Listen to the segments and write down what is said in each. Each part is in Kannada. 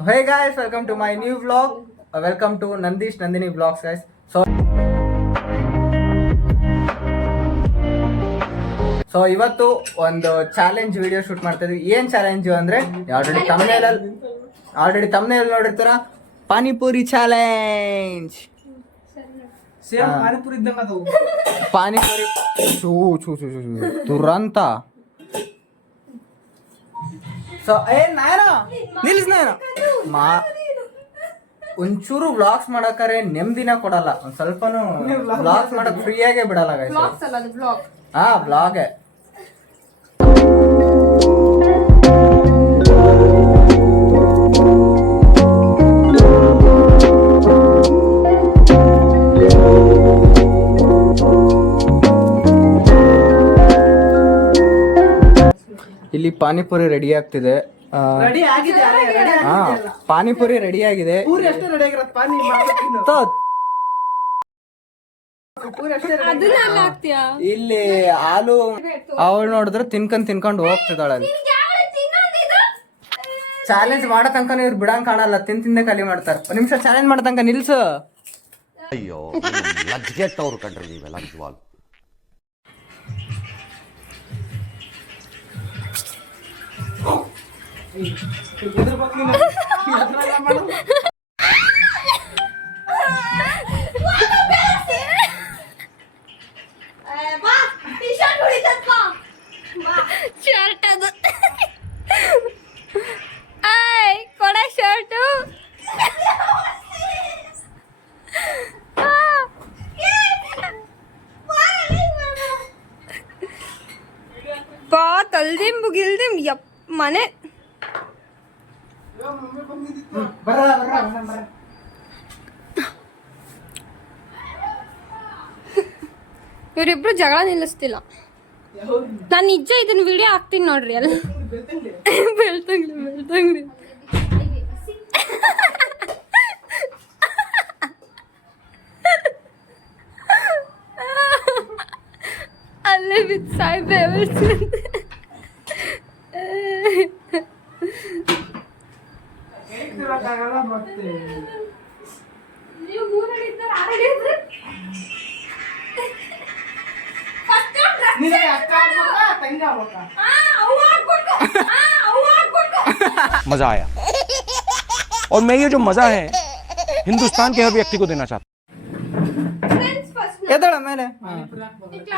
So hey guys, welcome to my new vlog. Welcome to Nandish Nandini Vlogs guys. So ಇವತ್ತು ಒಂದು ಚಾಲೆಂಜ್ ವಿಡಿಯೋ ಶೂಟ್ ಮಾಡ್ತಾ ಇದ್ವಿ. ಏನ್ ಚಾಲೆಂಜ್ ಅಂದ್ರೆ ಆಲ್ರೆಡಿ ತಮ್ನೇಲ್ ನೋಡಿರ್ತಾರ, ಪಾನಿಪುರಿ ಚಾಲೆಂಜ್. ಪಾನಿಪುರಿ ತುರಂತ. ಸೊ ನಿಲ್ಸ್ ಒಂಚೂರು ವ್ಲಾಗ್ಸ್ ಮಾಡಕ್ಕಾರೆ ನೆಮ್ಮದಿನ ಕೊಡಲ್ಲ, ಒಂದ್ ಸ್ವಲ್ಪನು ವ್ಲಾಗ್ಸ್ ಮಾಡಕ್ ಫ್ರೀಯಾಗೆ ಬಿಡಲ್ಲ ಗೈಸ್. ಹಾ ಬ್ಲಾಗ್. ಇಲ್ಲಿ ಪಾನಿಪುರಿ ರೆಡಿ ಆಗ್ತಿದೆ. ಪಾನಿಪುರಿ ರೆಡಿ ಆಗಿದೆ. ಇಲ್ಲಿ ಹಾಲು ಅವಳು ನೋಡಿದ್ರೆ ತಿನ್ಕೊಂಡು ಹೋಗ್ತಿದ್ದಾಳೆ. ಚಾಲೆಂಜ್ ಮಾಡೋ ತನಕ ಇವ್ರು ಬಿಡಂಗ್ ಕಾಣಲ್ಲ, ತಿಂದೆ ಖಾಲಿ ಮಾಡ್ತಾರೆ. ಒಂದ್ ನಿಮಿಷ ಚಾಲೆಂಜ್ ಮಾಡೋ ತನಕ ನಿಲ್ಸು. ಅಯ್ಯೋ ಲಜ್ಗೆಟ್ಟವ್ರು ಕಂಡ್ರಿ ನೀವೆಲ್ಲ ನಿಜವಾಗ್ಲು. ಶರ್ಟ್ ಅದು ಕೊಡ ಶರ್ಟು. ಬಾ ತಲ್ದಿಂ ಬುಗಿಲ್ದಿಂ ಯಪ್ ಮನೆ. ಇವರಿಬ್ರು ಜಗಳ ನಿಲ್ಲಿಸ್ತಿಲ್ಲ. ನಾನು ನಿಜ ಇದನ್ನ ವಿಡಿಯೋ ಹಾಕ್ತೀನಿ ನೋಡ್ರಿ. ಎಲ್ಲ ಬೆಳ್ತಂಗ್ರಿ ಅಲ್ಲೇ ಬಿದ್ದು ಸಾಯ್ಬೆ. मजा आया और मैं ये जो मजा है हिंदुस्तान के हर व्यक्ति को देना चाहता हूँ. ಎದಳ ಮೇಲೆ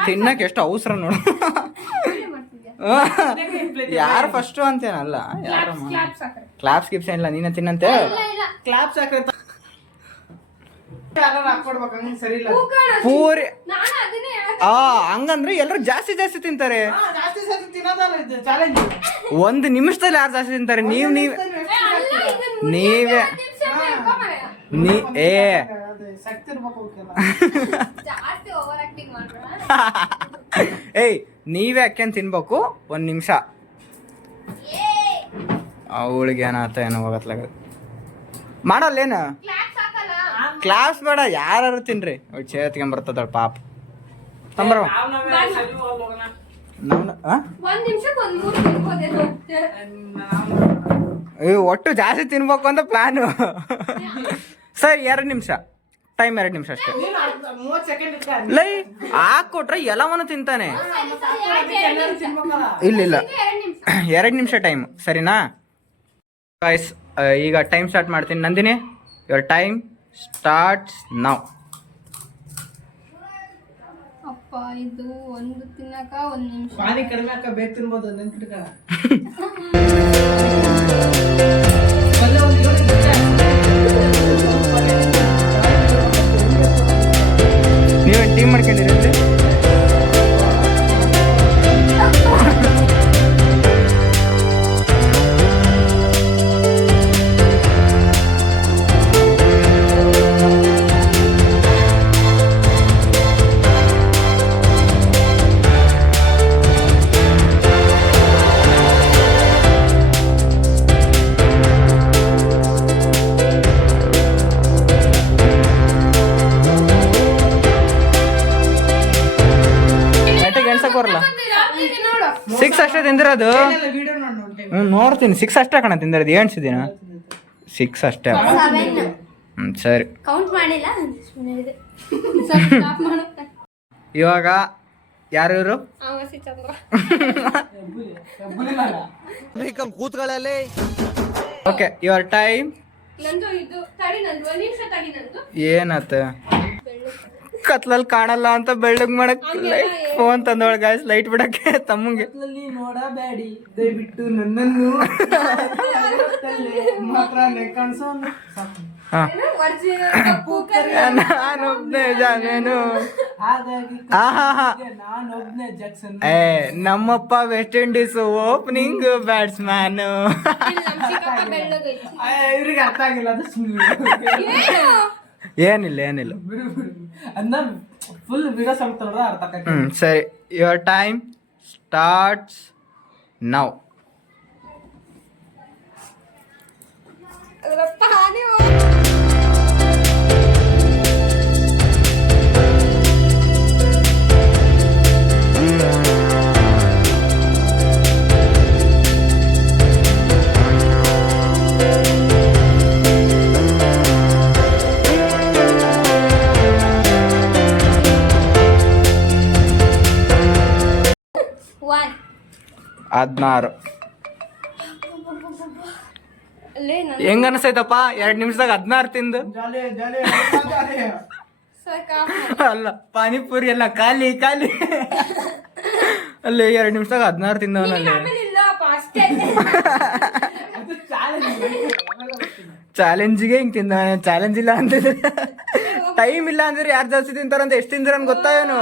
ತಿನ್ನಕ್ಕೆ ಎಷ್ಟು ಅವಸರ ನೋಡು. ಯಾರು ಫಸ್ಟ್ ಅಂತೇನಲ್ಲ, ಯಾರು ಕ್ಲಾಪ್ಸ್ ಗಿಪ್ಸ್ ಏನಿಲ್ಲ, ನೀನ ತಿನ್ನಂತೆ ಕ್ಲಾಪ್ಸ್ ಪೂರಿ. ಹಂಗಂದ್ರೆ ಎಲ್ಲರೂ ಜಾಸ್ತಿ ತಿಂತಾರೆ. ಒಂದು ನಿಮಿಷದಲ್ಲಿ ಯಾರು ಜಾಸ್ತಿ ತಿಂತಾರೆ? ಏಯ್ ನೀವೇ ಯಾಕೆನ್ ತಿನ್ಬೇಕು? ಒಂದ್ ನಿಮಿಷ. ಅವಳಿಗೆ ಏನಾತ ಏನೋ ಹೋಗತ್ಲಾಗ ಮಾಡಲ್ಲೇನು? ಕ್ಲಾಸ್ ಬೇಡ, ಯಾರು ತಿನ್ರಿ. ಅವಳು ಚೇತ್ಕೊಂಡ್ ಬರ್ತದಳ ಪಾಪ. ಒಟ್ಟು ಜಾಸ್ತಿ ತಿನ್ಬೇಕು ಅಂತ ಪ್ಲಾನು. ಸರ್ 2 ನಿಮಿಷ ಟೈಮ್, 2 ನಿಮಿಷ ಅಷ್ಟೇ. ಲೈ ಹಾಕೊಟ್ರೆ ಎಲ್ಲವನ್ನೂ ತಿಂತಾನೆ. ಇಲ್ಲ 2 ನಿಮಿಷ ಟೈಮ್, ಸರಿನಾ ಗಾಯ್ಸ್? ಈಗ ಟೈಮ್ ಸ್ಟಾರ್ಟ್ ಮಾಡ್ತೀನಿ. Nandini, your time starts now. ಅಪ್ಪ ಇದು ಒಂದು ತಿನ್ನಕ 1 ನಿಮಿಷ. ಪಾನಿ ಕಡಿಮೆ ಹಾಕ, ಬೇಗ ತಿನ್ಬೋದು. ನೆನ್ಪಿಟ್ಕ. ನೀವೇ ಟೀಮ್ ಮಾಡ್ಕೊಂಡಿರಿ. ಬರಲ್ಲ. 6 ಅಷ್ಟೇ ತಿಂದಿರೋದು. ನೋಡ್ತೀನಿ 6 ಅಷ್ಟೇ ಕಣ ತಿಂದಿರೋದು. ಎಣ್ಸಿದ್ದೀನ 6 ಅಷ್ಟೇ. 7 ಸರಿ. ಕೌಂಟ್ ಮಾಡಿಲ್ಲ ಸುಮ್ಮನೆ ಇದೆ. ಸ್ವಲ್ಪ ಸ್ಟಾಪ್ ಮಾಡುತ್ತೆ. ಇವಾಗ ಯಾರು ಇವರು? ಆವಸಿ ಚಂದ್ರ. Okay your time. ನಂದು ಇದು ತಡಿ, ನಂದು 1 ನಿಮಿಷ ತಡಿ. ನಂದು ಏನತ್ತ ಕತ್ಲಲ್ಲಿ ಕಾಣಲ್ಲ ಅಂತ ಬೆಳ್ಳಗ್ ಮಾಡಕ್ ಫೋನ್ ತಂದೊಳ ಗಾಯ್ಸ್, ಲೈಟ್ ಬಿಡಕ್ಕೆ ತಮ್ಮಂಗೆ. ನೋಡಬೇಡಿ ದಯವಿಟ್ಟು ನನ್ನನ್ನು ಮಾತ್ರ ಕಾಣಿಸೋ. ನಾನೊಬ್ನೇ ಜಾನೇನು. ಹಾಗಾಗಿ ಆಹಾ ನಾನೊಬ್ನೇ ಜಾಕ್ಸನ್. ನಮ್ಮಪ್ಪ ವೆಸ್ಟ್ ಇಂಡೀಸ್ ಓಪನಿಂಗ್ ಬ್ಯಾಟ್ಸ್ಮ್ಯಾನ್. ಇವ್ರಿಗೆ ಅರ್ಥ ಆಗಿಲ್ಲ, ಅದು ಸುಮ್ಮನೆ. ಏನಿಲ್ಲ ಬಿಡು ಅದನ್ನ ಫುಲ್ ವಿಡಿಯೋ ಸಮೇತ ನೋಡಿದ್ರೆ ಅರ್ಥ ಆಗ್ತದೆ. ಸರಿ, your time starts now. One. 16. ಅಲ್ಲೇ ನಾನು ಹೆಂಗ ಅನ್ಸೈತಪ್ಪ 2 ನಿಮಿಷದಾಗ 16 ತಿಂದು? ಜಾಲಿ ಜಾಲಿ ಸಾಕಾ? ಅಲ್ಲ, ಪಾನಿಪುರಿ ಎಲ್ಲ ಖಾಲಿ ಖಾಲಿ. ಅಲ್ಲಿ 2 ನಿಮಿಷದಾಗ 16 ತಿಂದವನಲ್ಲಿ. ಆಮೇಲೆ ಇಲ್ಲಪ್ಪ ಅಷ್ಟೇ. ಅದು ಚಾಲೆಂಜ್. ಚಾಲೆಂಜಿಗೆ ಹಿಂಗ್ ತಿಂದ. ಚಾಲೆಂಜ್ ಇಲ್ಲ ಅಂತಿದ್ರೆ, ಟೈಮ್ ಇಲ್ಲ ಅಂದ್ರೆ ಯಾರು ಜಾಸ್ತಿ ತಿಂತಾರಂತ ಎಷ್ಟು ತಿಂದ್ರ ಗೊತ್ತಾ ಏನು?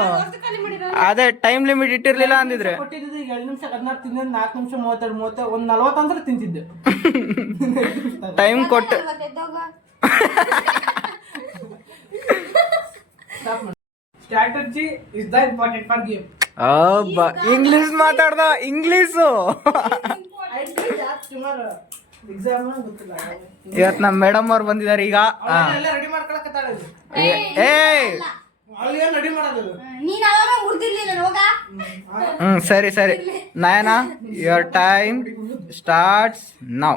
ಅದೇ ಟೈಮ್ ಲಿಮಿಟ್ ಇಟ್ಟಿರ್ಲಿಲ್ಲ ಅಂದಿದ್ರೆ ಕೊಟ್ಟಿದ್ದು ಈಗ 2 ನಿಮಿಷ 16 ತಿಂದ 4 ನಿಮಿಷ 32 30 ಒಂದು 40 ಅಂದ್ರೆ ತಿಂತಿದ್ದೆ. ಟೈಮ್ ಕೊಟ್ಟು. Strategy is the important for game. English ಮಾತಾಡ್ದ, ಇಂಗ್ಲಿಷು. ಎಕ್ಸಾಮ್ ಗೊತ್ತಿಲ್ಲ. ಇವತ್ ನಮ್ ಮೇಡಮ್ ಅವ್ರು ಬಂದಿದ್ದಾರೆ ಈಗ. ಎಲ್ಲ ರೆಡಿ ಮಾಡ್ಕೊಳಕತ್ತಾಳೆ. ಏ ಅವ್ಳಿಗೇನು ರೆಡಿ ಮಾಡೋದು? ನೀನ್ ಅವಾಗ ಮುರ್ದಿರ್ಲಿಲ್ಲ ಹೋಗ. ಸರಿ ಸರಿ Nayana, your time starts now.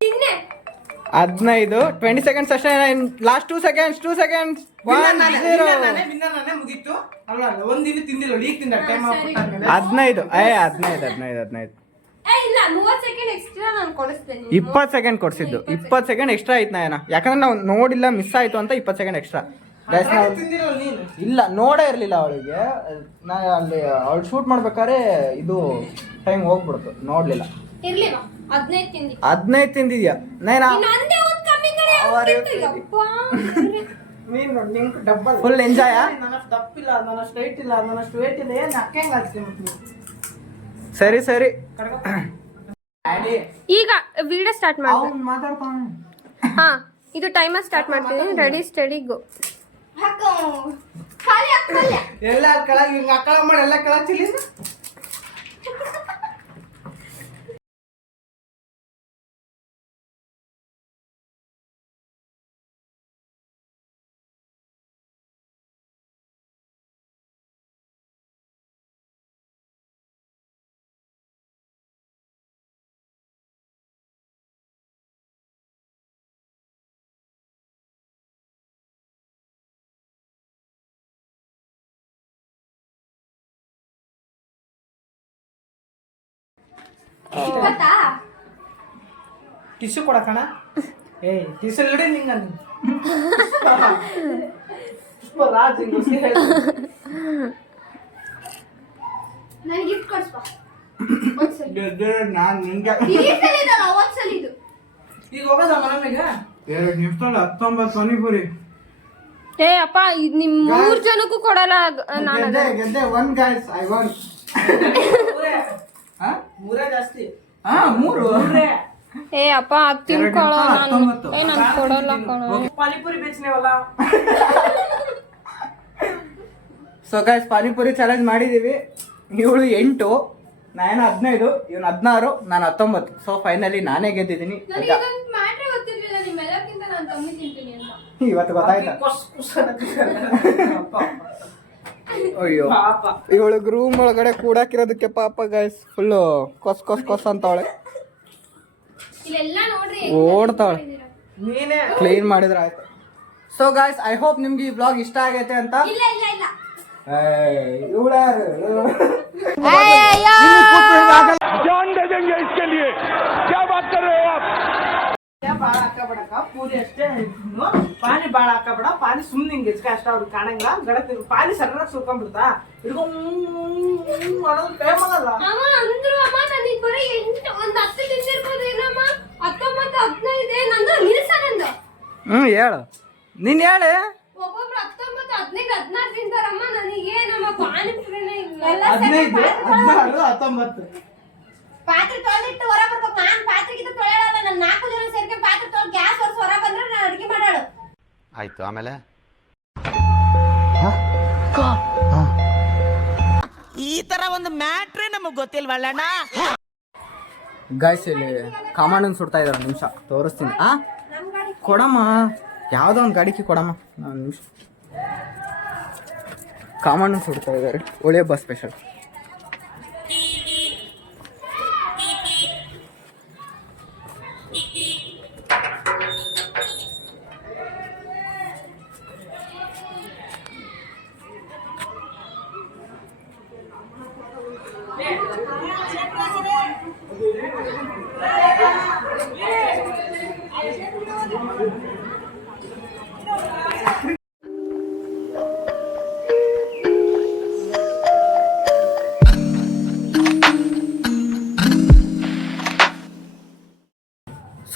ತಿನ್ನೆ 15. 20 seconds ಅಷ್ಟೇ. Last 2 seconds. 1 0. ನಾನೇ ಮುಗೀತು. ಅಲ್ಲ ಒಂದಿನ ತಿಂದಿಲ್ಲ, ಈಗ ತಿಂದ ಟೈಮ್ ಆಗ್ಬಿಟ್ಟಾದ್ಮೇಲೆ 15. 15. ಏ ಇಲ್ಲ 30 ಸೆಕೆಂಡ್ ಎಕ್ಸ್ಟ್ರಾ ನಾನು ಕೊಡಿಸ್ತೇನೆ. 20 ಸೆಕೆಂಡ್ ಕೊಡ್ಸಿದ್ದು. 20 ಸೆಕೆಂಡ್ ಎಕ್ಸ್ಟ್ರಾ ಆಯ್ತು ನಯನ, ಯಾಕಂದ್ರೆ ನಾವು ನೋಡಿಲ್ಲ, ಮಿಸ್ ಆಯ್ತು ಅಂತ 20 ಸೆಕೆಂಡ್ ಎಕ್ಸ್ಟ್ರಾ. ತಿಂದಿಲ್ಲ ನೀನು. ಇಲ್ಲ, ನೋಡೇ ಇರ್ಲಿಲ್ಲ ಅವಳಿಗೆ. ನಾ ಅಲ್ಲಿ ಅವಳು ಶೂಟ್ ಮಾಡ್ಬೇಕಾದ್ರೆ ಇದು ಟೈಮ್ ಹೋಗ್ಬಿಡ್ತು, ನೋಡ್ಲಿಲ್ಲ. ಇರ್ಲಿವಾ 15 ತಿಂದಿ. 15 ತಿಂದಿದ್ಯಾ ನಯನ? ನಂದೇ ಒಂದು ಕಮ್ಮಿ ಕಡೆ ಆಗ್ತಿತ್ತು. ಯಪ್ಪಾ ನೀನು ನಿಂಗೆ ಡಬ್ಬಲ್ ಫುಲ್ ಎಂಜಾಯ್. ನನ್ನಷ್ಟು ದಪ್ಪಿಲ್ಲ, ನನ್ನಷ್ಟು ಹೈಟ್ ಇಲ್ಲ, ನನ್ನಷ್ಟು ವೇಟ್ ಇಲ್ಲ. ಏನು ಅಕ್ಕಂಗೆ ಆಗ್ತೀನಿ ಮತ್ತೆ. ಸರಿ ಸರಿ. ಈಗ ವಿಡಿಯೋ ಸ್ಟಾರ್ಟ್ ಮಾಡಿ. ಅವ್ನು ಮಾತಾಡ್ತಾನೆ. ಹಾ, ಇದು ಟೈಮರ್ ಸ್ಟಾರ್ಟ್ ಮಾಡ್ತೀನಿ. ರೆಡಿ ಸ್ಟಡಿ ಗೋ. ಎಲ್ಲ ಕೆಳಗೆ ಹಿಂಗೆ ಅಕ್ಕಳ ಮಾಡಿ ಎಲ್ಲ ಕೆಳಗೆ ಚಿಲ್ಲಿ. ಟಿಶ್ಯೂ ಕೊಡಕಣ. ಏ ಟಿಶ್ಯೂ ಇಡಿ ನಿಂಗ ರಾಜ್ ನನಗೆ ಗಿಫ್ಟ್ ಕೊಡ್ಸ್ಬಾ. ನಾನು ನಿಂಗೆ ಈಗ ಹೋಗೋದ ಮನೆಗೆ 2 ನಿಮಿಷದಲ್ಲಿ 19 ಪಾನಿಪುರಿ. ಏ ಅಪ್ಪ, ಇದು ನಿಮ್ 3 ಜನಕ್ಕೂ ಕೊಡಲ್ಲ ನಾನು. ಗೆದ್ದೆ 1 ಗೈಸ್, ಐ ವಾಂಟ್. ಮೂರೇ ಜಾಸ್ತಿ. ಹಾ 3 ಏ ಅಪ್ಪ ಅದ್ ತಿನ್ಕೊಳ್ಳೋ ನಾನು 19. ಏ ನಾನು ಕೊಡಲ್ಲ ಕಣೋ. ಪಾನಿಪುರಿ ಬೇಚನೇವಲ್ಲ. ಸೊ ಗೈಸ್ ಪಾನಿಪುರಿ ಚಾಲೆಂಜ್ ಮಾಡಿದೀವಿ. ಇವಳು 8, ನಾನು 15, ಇವನು 16, ನಾನು 19. ಸೊ ಫೈನಲಿ ನಾನೇ ಗೆದ್ದಿದ್ದೀನಿ. ನನಗೆ ಇದೊಂದು ಮ್ಯಾಟ್ರೇ ಗೊತ್ತಿರ್ಲಿಲ್ಲ, ನಿಮ್ಮೆಲ್ಲಕ್ಕಿಂತ ನಾನು ಕಮ್ಮಿ ತಿಂತೀನಿ ಅಂತ. ಇವತ್ತು ಗೊತ್ತಾಯ್ತಾ? ಕುಸ್ ಕುಸ್ ಅನ್ನಕ್ಕೆ. ಅಯ್ಯೋ ಪಾಪ. ಇವಳಿಗೆ ರೂಮ್ ಒಳಗಡೆ ಕೂಡಾಕಿರೋದಕ್ಕೆ ಪಾಪ ಗೈಸ್ ಫುಲ್ಲು ಕೊಸ್ ಕೊಸ್ ಕೊಸ್ ಅಂತವಳೆ. ಇಲ್ಲೆಲ್ಲ ನೋಡ್ರಿ ಓಡ್ತಾವಳೆ. ನೀನೇ ಕ್ಲೀನ್ ಮಾಡಿದ್ರೆ ಆಯ್ತು. ಸೊ ಗೈಸ್ ಐ ಹೋಪ್ ನಿಮ್ಗೆ ಈ ಬ್ಲಾಗ್ ಇಷ್ಟ ಆಗೈತೆ ಅಂತ. ಇಲ್ಲ ಇಲ್ಲ ಇಲ್ಲ जान दे देंगे इसके लिए क्या बात कर रहे हो आप ಬಾಳ ಹಾಕಬೇಡಕ್ಕ, ಪೂರಿ ಅಷ್ಟೇ ತಿನ್ನು. ಪಾನಿ ಬಾಳ ಹಾಕಬೇಡ, ಪಾನಿ ಸುಮ್ಮನೆ ಹಿಂಗೆ ಹೆಚ್ಕ ಅಷ್ಟ ಅವ್ರಿಗೆ ಕಾಣಂಗಿಲ್ಲ. ಗಡತಿ ಪಾನಿ ಸಣ್ಣಗೆ ಸುರ್ಕೊಂಡ್ಬಿಡ್ತಾ ಮಾಡೋದು ಟೈಮ್ ಆಗಲ್ಲ. ಅಮ್ಮ ಅಂದ್ರು ಅಮ್ಮ ನನಗೆ ಬರೀ 8 ಒಂದು 10 ತಿಂದಿರ್ಬೋದು ಏನಮ್ಮ, 19 15 ನಂದು ನಿಲ್ಸ ನಂದು. ಹೇಳು ನೀನ್ ಹೇಳಿ. ಒಬ್ಬೊಬ್ರು 19 15 16 ತಿಂತಾರಮ್ಮ, ನನಗೆ ನಮ್ಮ ಪಾನಿಪುರಿನೇ ಇಲ್ಲ. 15 16 19 ಪಾತ್ರೆ ತೊಳೆದಿಟ್ಟು ಹೊರ ಬರ್ಬೇಕು. ನಾನ್ ಪಾತ್ರೆಗಿಂತ ತೊಳೆಯಲ್ಲ. ನನ್ನ 4 ಜನ ಸೇರ್ಕೆ ಪಾತ್ರೆ ತೊಳೆದು ಗ್ಯಾಸ್ ಹೊರಸ್ ಹೊರ ಬಂದ್ರೆ ನಾನು ಅಡಿಗೆ ಮಾಡಾಳು. ಆಯ್ತು ಆಮೇಲೆ ಈ ತರ ಒಂದು ಮ್ಯಾಟ್ರೇ ನಮಗ್ ಗೊತ್ತಿಲ್ವಲ್ಲಣ್ಣ. ಗೈಸ್ ಇಲ್ಲಿ ಕಾಮಣ್ಣನ್ ಸುಡ್ತಾ ಇದಾರೆ. ನಿಮಿಷ ತೋರಿಸ್ತೀನಿ. ಕೊಡಮ್ಮ, ಯಾವುದೋ ಒಂದು ಗಾಡಿಗೆ ಕೊಡಮ್ಮ. ಒಂದು ನಿಮಿಷ. ಕಾಮಣ್ಣನ್ ಸುಡ್ತಾ ಇದ್ದಾರೆ. ಒಳ್ಳೆ ಬಸ್ ಸ್ಪೆಷಲ್.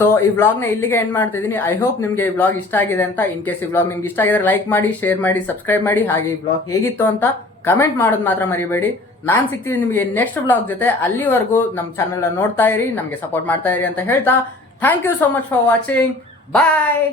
ಸೊ ಈ ವ್ಲಾಗ್ನ ಇಲ್ಲಿಗೆ ಎಂಡ್ ಮಾಡ್ತಿದ್ದೀನಿ. ಐ ಹೋಪ್ ನಿಮಗೆ ಈ ವ್ಲಾಗ್ ಇಷ್ಟ ಆಗಿದೆ ಅಂತ. ಇನ್ ಕೇಸ್ ಈ ವ್ಲಾಗ್ ನಿಮ್ಗೆ ಇಷ್ಟ ಆಗಿದ್ರೆ ಲೈಕ್ ಮಾಡಿ, ಶೇರ್ ಮಾಡಿ, ಸಬ್ಸ್ಕ್ರೈಬ್ ಮಾಡಿ. ಹಾಗೆ ಈ ವ್ಲಾಗ್ ಹೇಗಿತ್ತು ಅಂತ ಕಮೆಂಟ್ ಮಾಡೋದು ಮಾತ್ರ ಮರಿಬೇಡಿ. ನಾನು ಸಿಗ್ತೀನಿ ನಿಮಗೆ ನೆಕ್ಸ್ಟ್ ವ್ಲಾಗ್ ಜೊತೆ. ಅಲ್ಲಿವರೆಗೂ ನಮ್ಮ ಚಾನಲ್ ನೋಡ್ತಾ ಇರಿ, ನಮಗೆ ಸಪೋರ್ಟ್ ಮಾಡ್ತಾ ಇರಿ ಅಂತ ಹೇಳ್ತಾ thank you so much for watching. Bye.